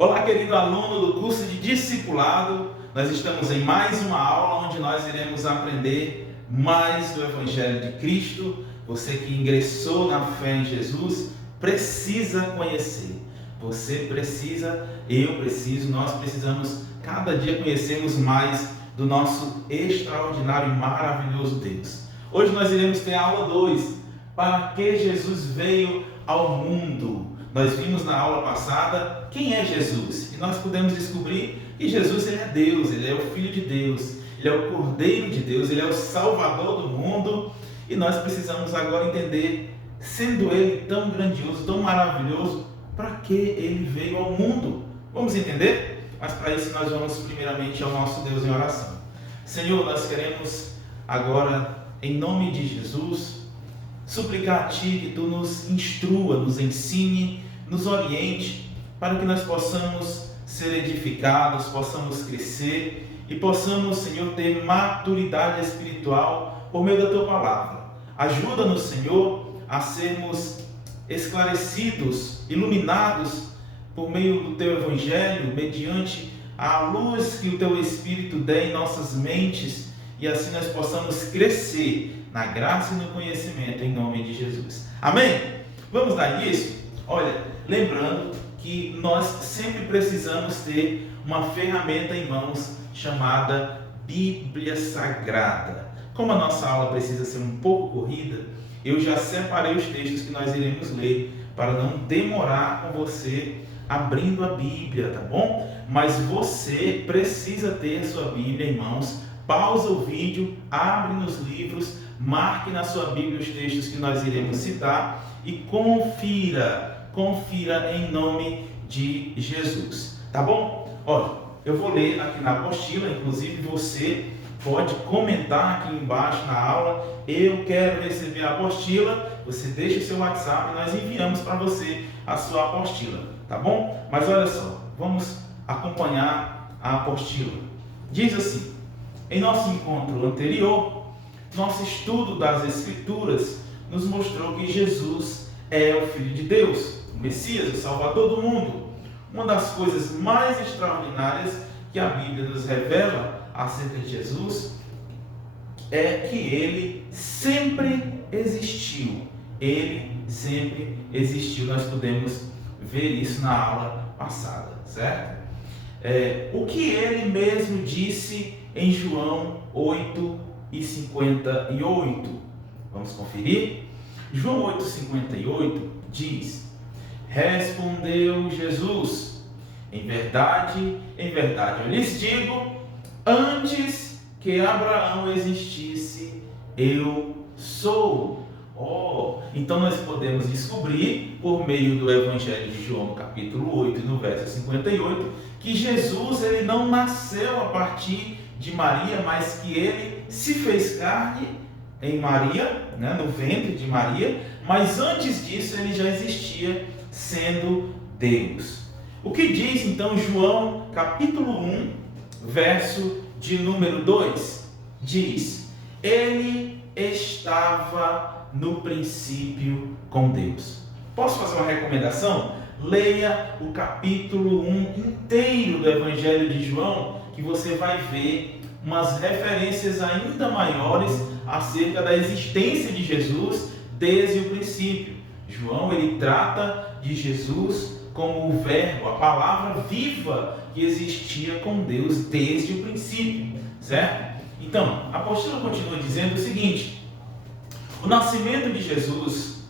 Olá, querido aluno do curso de discipulado. Nós estamos em mais uma aula onde nós iremos aprender mais do Evangelho de Cristo. Você que ingressou na fé em Jesus precisa conhecer. Você precisa, eu preciso, nós precisamos cada dia conhecermos mais do nosso extraordinário e maravilhoso Deus. Hoje nós iremos ter a aula 2. Para que Jesus veio ao mundo? Nós vimos na aula passada quem é Jesus e nós pudemos descobrir que Jesus ele é Deus, ele é o Filho de Deus, ele é o Cordeiro de Deus, ele é o Salvador do mundo. E nós precisamos agora entender, sendo ele tão grandioso, tão maravilhoso, para que ele veio ao mundo? Vamos entender? Mas para isso nós vamos primeiramente ao nosso Deus em oração. Senhor, nós queremos agora, em nome de Jesus, suplicar a Ti que Tu nos instrua, nos ensine, nos oriente, para que nós possamos ser edificados, possamos crescer e possamos, Senhor, ter maturidade espiritual por meio da Tua palavra. Ajuda-nos, Senhor, a sermos esclarecidos, iluminados por meio do Teu Evangelho, mediante a luz que o Teu Espírito dê em nossas mentes, e assim nós possamos crescer na graça e no conhecimento, em nome de Jesus. Amém? Vamos dar início? Olha, lembrando que nós sempre precisamos ter uma ferramenta em mãos chamada Bíblia Sagrada. Como a nossa aula precisa ser um pouco corrida, eu já separei os textos que nós iremos ler para não demorar com você abrindo a Bíblia, tá bom? Mas você precisa ter sua Bíblia em mãos. Pausa o vídeo, abre nos livros, marque na sua Bíblia os textos que nós iremos citar e confira em nome de Jesus, tá bom? Olha, eu vou ler aqui na apostila, inclusive você pode comentar aqui embaixo na aula, eu quero receber a apostila, você deixa o seu WhatsApp e nós enviamos para você a sua apostila, tá bom? Mas olha só, vamos acompanhar a apostila. Diz assim: em nosso encontro anterior, nosso estudo das Escrituras nos mostrou que Jesus é o Filho de Deus, o Messias, o Salvador do mundo. Uma das coisas mais extraordinárias que a Bíblia nos revela acerca de Jesus é que ele sempre existiu. Ele sempre existiu. Nós podemos ver isso na aula passada, certo? O que ele mesmo disse em João 8:58. Vamos conferir? João 8:58 diz: respondeu Jesus, em verdade, eu lhes digo, antes que Abraão existisse, eu sou. Então nós podemos descobrir, por meio do Evangelho de João, capítulo 8, no verso 58, que Jesus ele não nasceu a partir de Maria, mas que ele se fez carne em Maria, no ventre de Maria, mas antes disso ele já existia sendo Deus. O que diz então João capítulo 1, verso de número 2? Diz: ele estava no princípio com Deus. Posso fazer uma recomendação? Leia o capítulo 1 inteiro do Evangelho de João, que você vai ver umas referências ainda maiores acerca da existência de Jesus desde o princípio. João ele trata de Jesus como o verbo, a palavra viva que existia com Deus desde o princípio, certo? Então, a apostila continua dizendo o seguinte: o nascimento de Jesus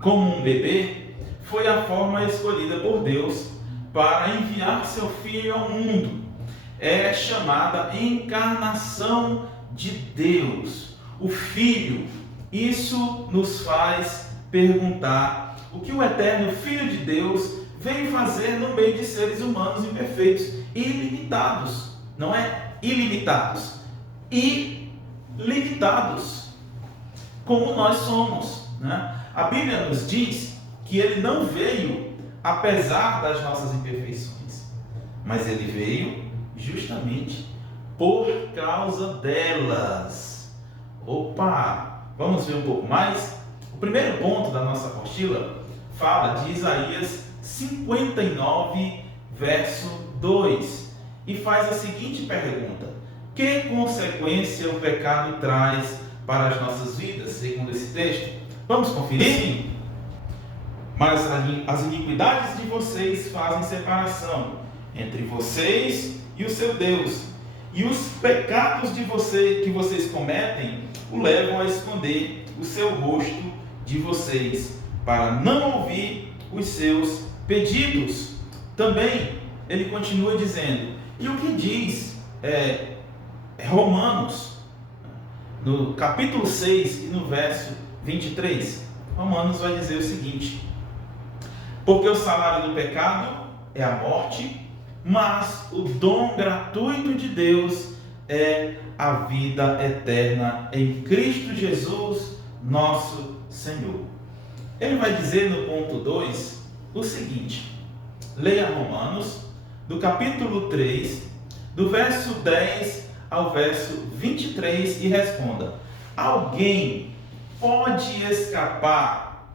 como um bebê foi a forma escolhida por Deus para enviar seu Filho ao mundo. É chamada encarnação de Deus, o Filho. Isso nos faz perguntar o que o eterno Filho de Deus veio fazer no meio de seres humanos imperfeitos, ilimitados, não é ilimitados, ilimitados, como nós somos, né? A Bíblia nos diz que ele não veio apesar das nossas imperfeições, mas ele veio justamente por causa delas. Vamos ver um pouco mais? O primeiro ponto da nossa apostila fala de Isaías 59, verso 2, e faz a seguinte pergunta: que consequência o pecado traz para as nossas vidas, segundo esse texto? Vamos conferir? Mas as iniquidades de vocês fazem separação entre vocês e o seu Deus, e os pecados que vocês cometem o levam a esconder o seu rosto de vocês, para não ouvir os seus pedidos. Também ele continua dizendo, e o que diz Romanos, no capítulo 6 e no verso 23, Romanos vai dizer o seguinte: porque o salário do pecado é a morte, mas o dom gratuito de Deus é a vida eterna em Cristo Jesus, nosso Senhor. Ele vai dizer no ponto 2 o seguinte: leia Romanos, do capítulo 3, do verso 10 ao verso 23 e responda: alguém pode escapar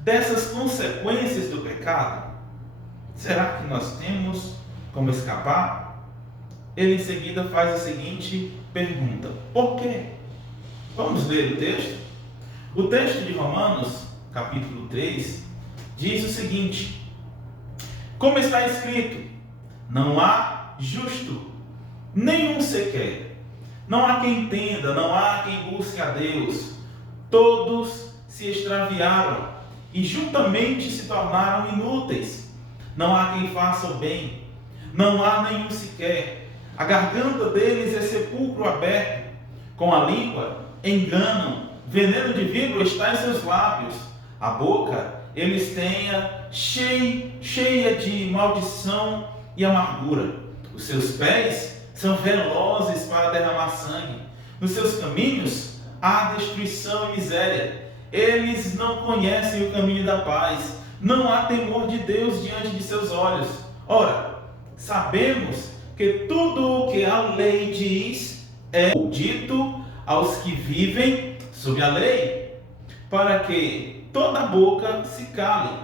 dessas consequências do pecado? Será que nós temos como escapar? Ele em seguida faz a seguinte pergunta: por quê? Vamos ler o texto? O texto de Romanos, capítulo 3, diz o seguinte: como está escrito, não há justo, nenhum sequer. Não há quem entenda, não há quem busque a Deus. Todos se extraviaram e juntamente se tornaram inúteis. Não há quem faça o bem, não há nenhum sequer. A garganta deles é sepulcro aberto. Com a língua enganam, veneno de víbora está em seus lábios. A boca eles têm cheia de maldição e amargura. Os seus pés são velozes para derramar sangue. Nos seus caminhos há destruição e miséria. Eles não conhecem o caminho da paz. Não há temor de Deus diante de seus olhos. Ora, sabemos que tudo o que a lei diz é dito aos que vivem sob a lei, para que toda boca se cale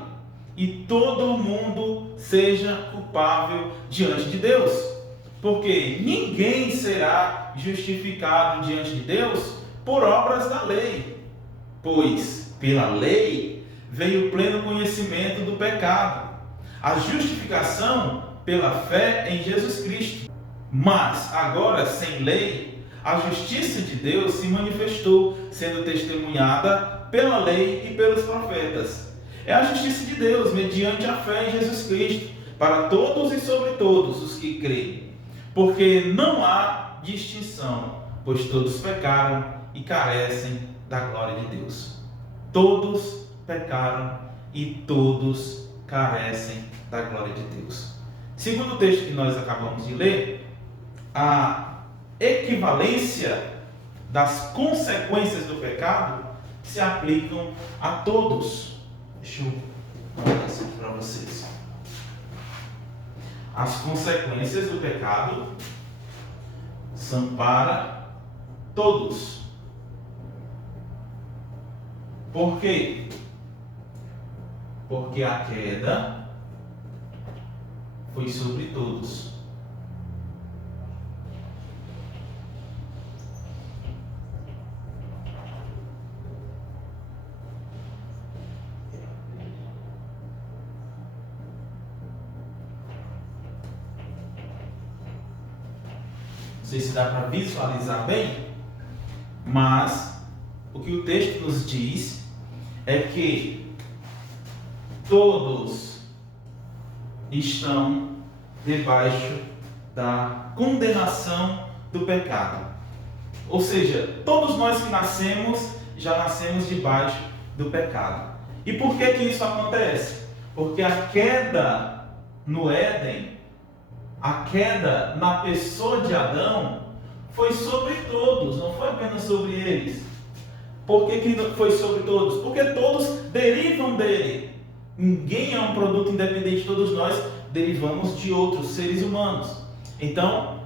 e todo mundo seja culpável diante de Deus. Porque ninguém será justificado diante de Deus por obras da lei, pois pela lei veio o pleno conhecimento do pecado, a justificação pela fé em Jesus Cristo. Mas agora, sem lei, a justiça de Deus se manifestou, sendo testemunhada pela lei e pelos profetas. É a justiça de Deus mediante a fé em Jesus Cristo, para todos e sobre todos os que creem. Porque não há distinção, pois todos pecaram e carecem da glória de Deus. Todos pecaram e todos carecem da glória de Deus. Segundo o texto que nós acabamos de ler, a equivalência das consequências do pecado se aplicam a todos. Deixa eu colocar isso aqui para vocês. As consequências do pecado são para todos. Por quê? Porque a queda foi sobre todos. Não sei se dá para visualizar bem, mas o que o texto nos diz é que todos estão debaixo da condenação do pecado. Ou seja, todos nós que nascemos, já nascemos debaixo do pecado. E por que isso acontece? Porque a queda no Éden, a queda na pessoa de Adão, foi sobre todos, não foi apenas sobre eles. Por que foi sobre todos? Porque todos derivam dele. Ninguém é um produto independente, todos nós derivamos de outros seres humanos. Então,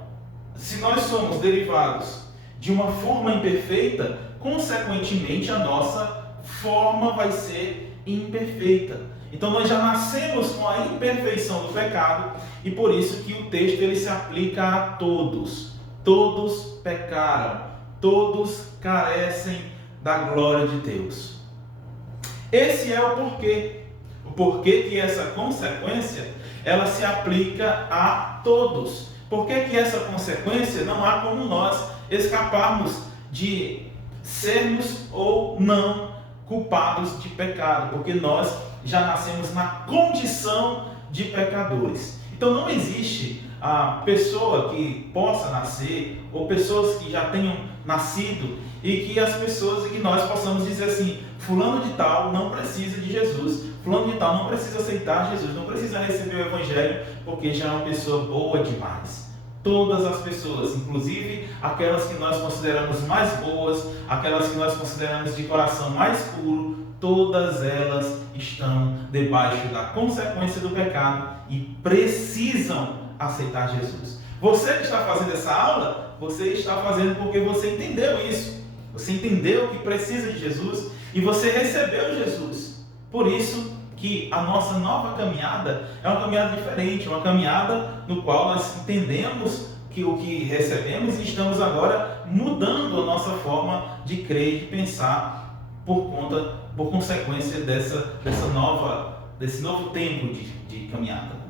se nós somos derivados de uma forma imperfeita, consequentemente a nossa forma vai ser imperfeita. Então nós já nascemos com a imperfeição do pecado e por isso que o texto ele se aplica a todos. Todos pecaram, todos carecem da glória de Deus. Esse é o porquê. O porquê que essa consequência ela se aplica a todos. Por que essa consequência não há como nós escaparmos de sermos ou não culpados de pecado? Porque nós já nascemos na condição de pecadores. Então não existe a pessoa que possa nascer, ou pessoas que já tenham nascido, e que as pessoas, e que nós possamos dizer assim, fulano de tal não precisa de Jesus, fulano de tal não precisa aceitar Jesus, não precisa receber o Evangelho, porque já é uma pessoa boa demais. Todas as pessoas, inclusive aquelas que nós consideramos mais boas, aquelas que nós consideramos de coração mais puro, todas elas estão debaixo da consequência do pecado e precisam aceitar Jesus. Você que está fazendo essa aula, você está fazendo porque você entendeu isso. Você entendeu que precisa de Jesus e você recebeu Jesus. Por isso que a nossa nova caminhada é uma caminhada diferente, uma caminhada no qual nós entendemos que o que recebemos e estamos agora mudando a nossa forma de crer e de pensar por consequência desse novo tempo de caminhada.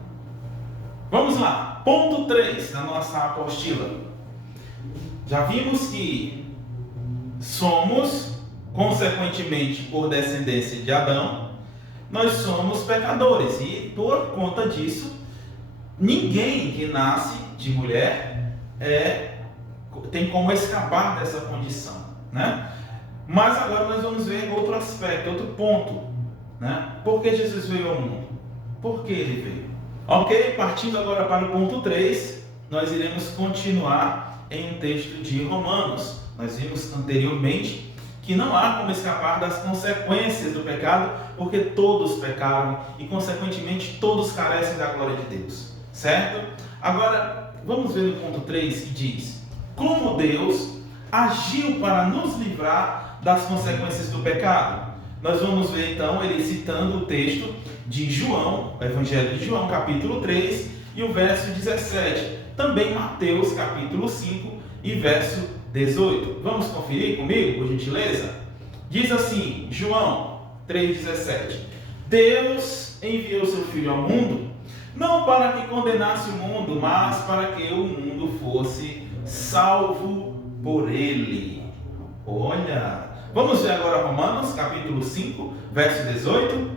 Vamos lá, ponto 3 da nossa apostila. Já vimos que somos, consequentemente, por descendência de Adão, nós somos pecadores e por conta disso, ninguém que nasce de mulher tem como escapar dessa condição, né? Mas agora nós vamos ver outro aspecto, outro ponto, né? Por que Jesus veio ao mundo? Por que ele veio? Ok, partindo agora para o ponto 3, nós iremos continuar em um texto de Romanos. Nós vimos anteriormente que não há como escapar das consequências do pecado, porque todos pecaram e, consequentemente, todos carecem da glória de Deus. Certo? Agora, vamos ver no ponto 3 que diz: como Deus agiu para nos livrar das consequências do pecado. Nós vamos ver então ele citando o texto de João, o Evangelho de João, capítulo 3 e o verso 17. Também Mateus, capítulo 5 e verso 18. Vamos conferir comigo, por gentileza? Diz assim, João 3,17: Deus enviou seu Filho ao mundo, não para que condenasse o mundo, mas para que o mundo fosse salvo por ele. Olha, vamos ver agora Romanos, capítulo 5, verso 18.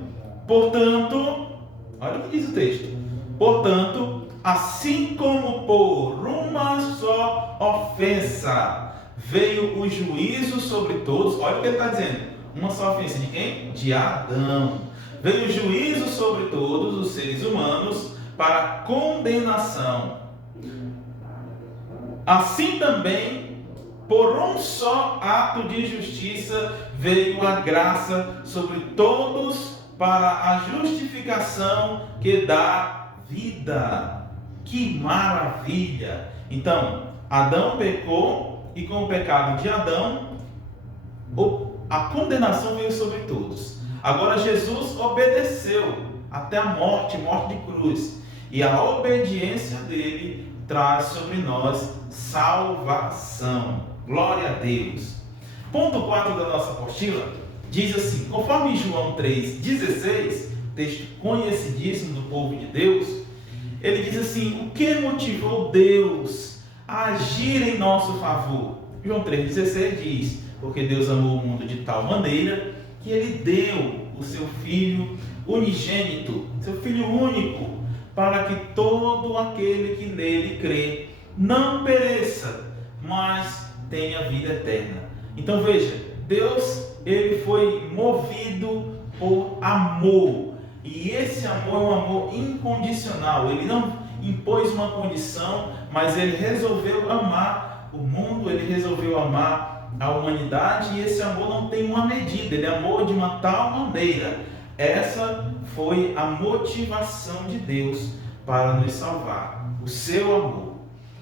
Portanto, olha o que diz o texto. Portanto, assim como por uma só ofensa veio o juízo sobre todos, olha o que ele está dizendo. Uma só ofensa de quem? De Adão. Veio o juízo sobre todos os seres humanos para condenação. Assim também, por um só ato de justiça, veio a graça sobre todos para a justificação que dá vida. Que maravilha! Então, Adão pecou e com o pecado de Adão, a condenação veio sobre todos. Agora Jesus obedeceu até a morte de cruz. E a obediência dele traz sobre nós salvação. Glória a Deus. Ponto 4 da nossa apostila diz assim, conforme João 3,16, texto conhecidíssimo do povo de Deus, ele diz assim, o que motivou Deus a agir em nosso favor? João 3,16 diz, porque Deus amou o mundo de tal maneira que ele deu o seu Filho unigênito, seu Filho único, para que todo aquele que nele crê não pereça, mas tenha vida eterna. Então veja, Deus, ele foi movido por amor, e esse amor é um amor incondicional. Ele não impôs uma condição, mas ele resolveu amar o mundo, ele resolveu amar a humanidade, e esse amor não tem uma medida, ele amou de uma tal maneira. Essa foi a motivação de Deus para nos salvar, o seu amor.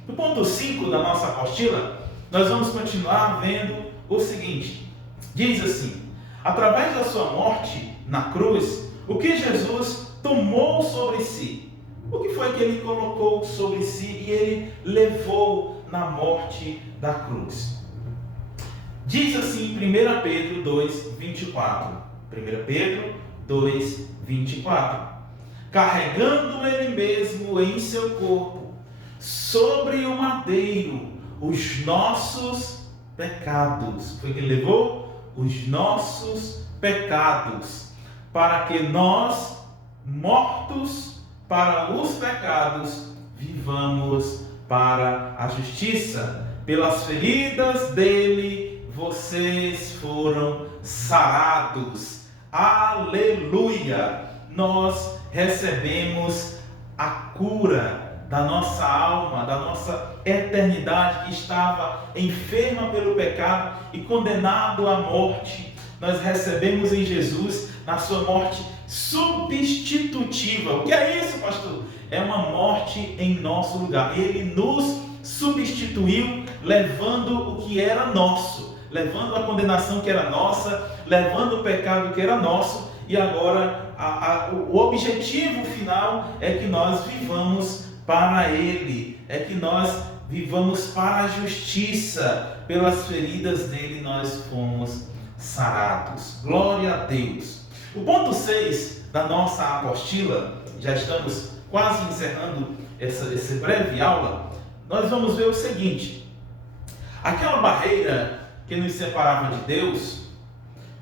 No ponto 5 da nossa apostila, nós vamos continuar vendo o seguinte, diz assim, Através da sua morte na cruz, o que Jesus tomou sobre si? O que foi que ele colocou sobre si e ele levou na morte da cruz? Diz assim 1 Pedro 2, 24. 1 Pedro 2, 24. Carregando ele mesmo em seu corpo, sobre o madeiro, os nossos pecados. Foi que ele levou? Os nossos pecados. Para que nós, mortos para os pecados, vivamos para a justiça. Pelas feridas dele, vocês foram sarados. Aleluia! Nós recebemos a cura da nossa alma, da nossa eternidade que estava enferma pelo pecado e condenado à morte. Nós recebemos em Jesus, na sua morte substitutiva. O que é isso, pastor? É uma morte em nosso lugar. Ele nos substituiu, levando o que era nosso, levando a condenação que era nossa, levando o pecado que era nosso, e agora o objetivo final é que nós vivamos para Ele, é que nós vivamos para a justiça. Pelas feridas dele nós fomos sarados. Glória a Deus. O ponto 6 da nossa apostila, já estamos quase encerrando essa breve aula, nós vamos ver o seguinte: aquela barreira que nos separava de Deus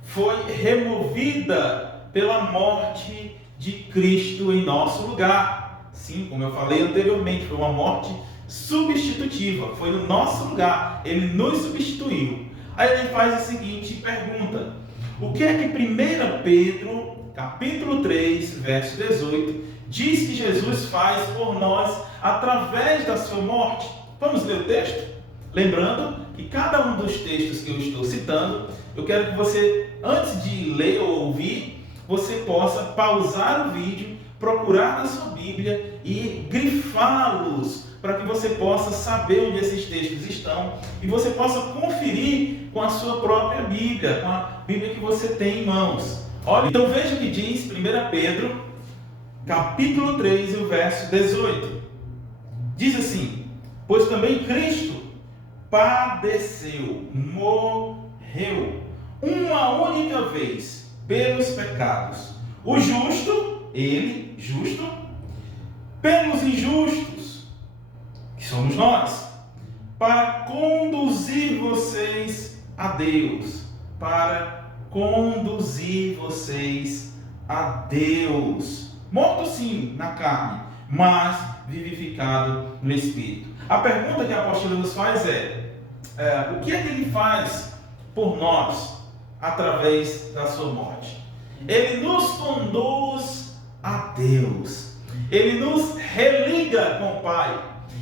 foi removida pela morte de Cristo em nosso lugar. Sim, como eu falei anteriormente, foi uma morte substitutiva, foi no nosso lugar, ele nos substituiu. Aí ele faz a seguinte pergunta: o que é que 1 Pedro, capítulo 3, verso 18, diz que Jesus faz por nós através da sua morte? Vamos ler o texto? Lembrando que cada um dos textos que eu estou citando, eu quero que você, antes de ler ou ouvir, você possa pausar o vídeo, procurar na sua Bíblia e grifá-los, para que você possa saber onde esses textos estão e você possa conferir com a sua própria Bíblia, com a Bíblia que você tem em mãos. Olha, então veja o que diz 1 Pedro, capítulo 3, e o verso 18. Diz assim: pois também Cristo padeceu, morreu, uma única vez pelos pecados, o justo, ele, justo, pelos injustos, que somos nós, para conduzir vocês a Deus, para conduzir vocês a Deus, morto sim na carne, mas vivificado no Espírito. A pergunta que a apóstola nos faz o que é que ele faz por nós através da sua morte? Ele nos conduz a Deus, ele nos religa com o Pai,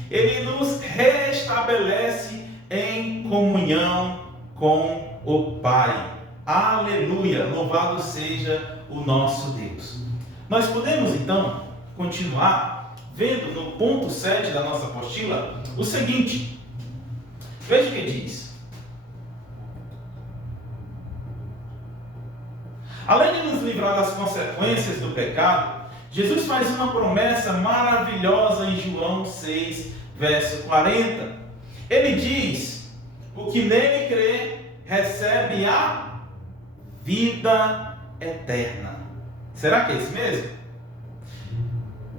ele nos restabelece em comunhão com o Pai. Aleluia! Louvado seja o nosso Deus. Nós podemos então continuar vendo no ponto 7 da nossa apostila o seguinte. Veja o que diz: além de nos livrar das consequências do pecado, Jesus faz uma promessa maravilhosa em João 6, verso 40. Ele diz: o que nele crê recebe a vida eterna. Será que é isso mesmo?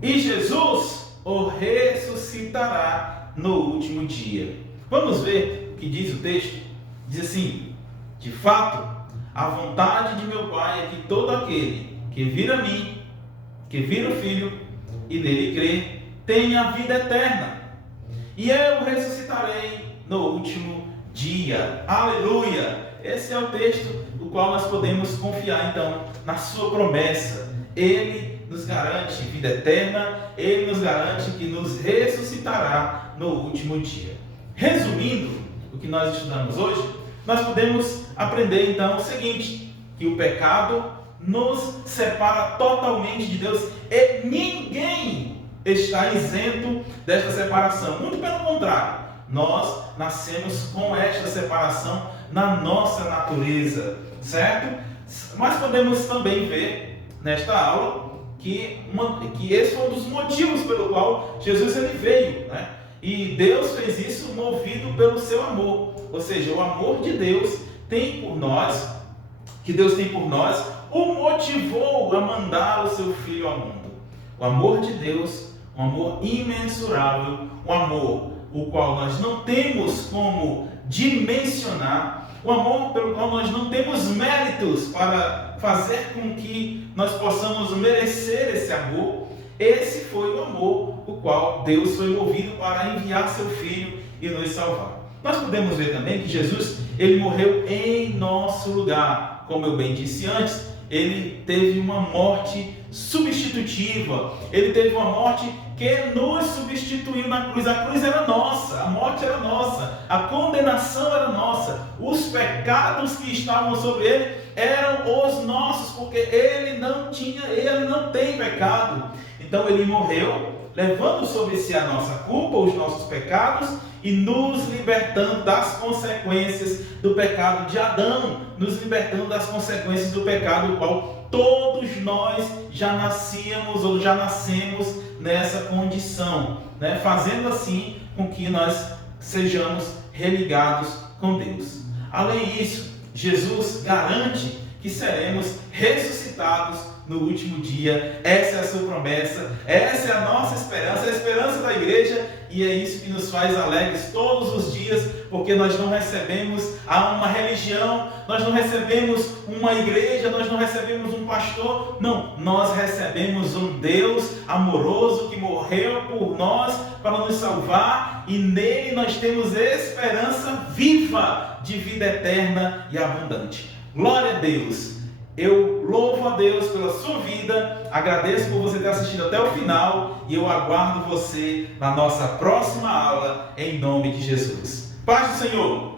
E Jesus o ressuscitará no último dia. Vamos ver o que diz o texto? Diz assim: de fato, a vontade de meu Pai é que todo aquele que vir a mim, que vir o Filho e nele crê, tenha a vida eterna, e eu o ressuscitarei no último dia. Aleluia! Esse é o texto do qual nós podemos confiar então na sua promessa. Ele nos garante vida eterna, ele nos garante que nos ressuscitará no último dia. Resumindo o que nós estudamos hoje, nós podemos aprender então o seguinte: que o pecado nos separa totalmente de Deus e ninguém está isento desta separação. Muito pelo contrário, nós nascemos com esta separação na nossa natureza, certo? Mas podemos também ver nesta aula que esse foi um dos motivos pelo qual Jesus ele veio, né? E Deus fez isso movido pelo seu amor, ou seja, o amor de Deus tem por nós, que Deus tem por nós, o motivou a mandar o seu Filho ao mundo. O amor de Deus, um amor imensurável, um amor o qual nós não temos como dimensionar, um amor pelo qual nós não temos méritos para fazer com que nós possamos merecer esse amor. Esse foi o amor o qual Deus foi movido para enviar seu Filho e nos salvar. Nós podemos ver também que Jesus ele morreu em nosso lugar. Como eu bem disse antes, ele teve uma morte substitutiva. Ele teve uma morte que nos substituiu na cruz. A cruz era nossa, a morte era nossa, a condenação era nossa. Os pecados que estavam sobre ele eram os nossos, porque ele não tem pecado. Então ele morreu, levando sobre si a nossa culpa, os nossos pecados, e nos libertando das consequências do pecado de Adão, nos libertando das consequências do pecado do qual todos nós já nascíamos ou já nascemos nessa condição, né? Fazendo assim com que nós sejamos religados com Deus. Além disso, Jesus garante que seremos ressuscitados no último dia. Essa é a sua promessa, essa é a nossa esperança, a esperança da igreja, e é isso que nos faz alegres todos os dias, porque nós não recebemos uma religião, nós não recebemos uma igreja, nós não recebemos um pastor, não, nós recebemos um Deus amoroso que morreu por nós para nos salvar, e nele nós temos esperança viva de vida eterna e abundante. Glória a Deus! Eu louvo a Deus pela sua vida, agradeço por você ter assistido até o final e eu aguardo você na nossa próxima aula, em nome de Jesus. Paz do Senhor!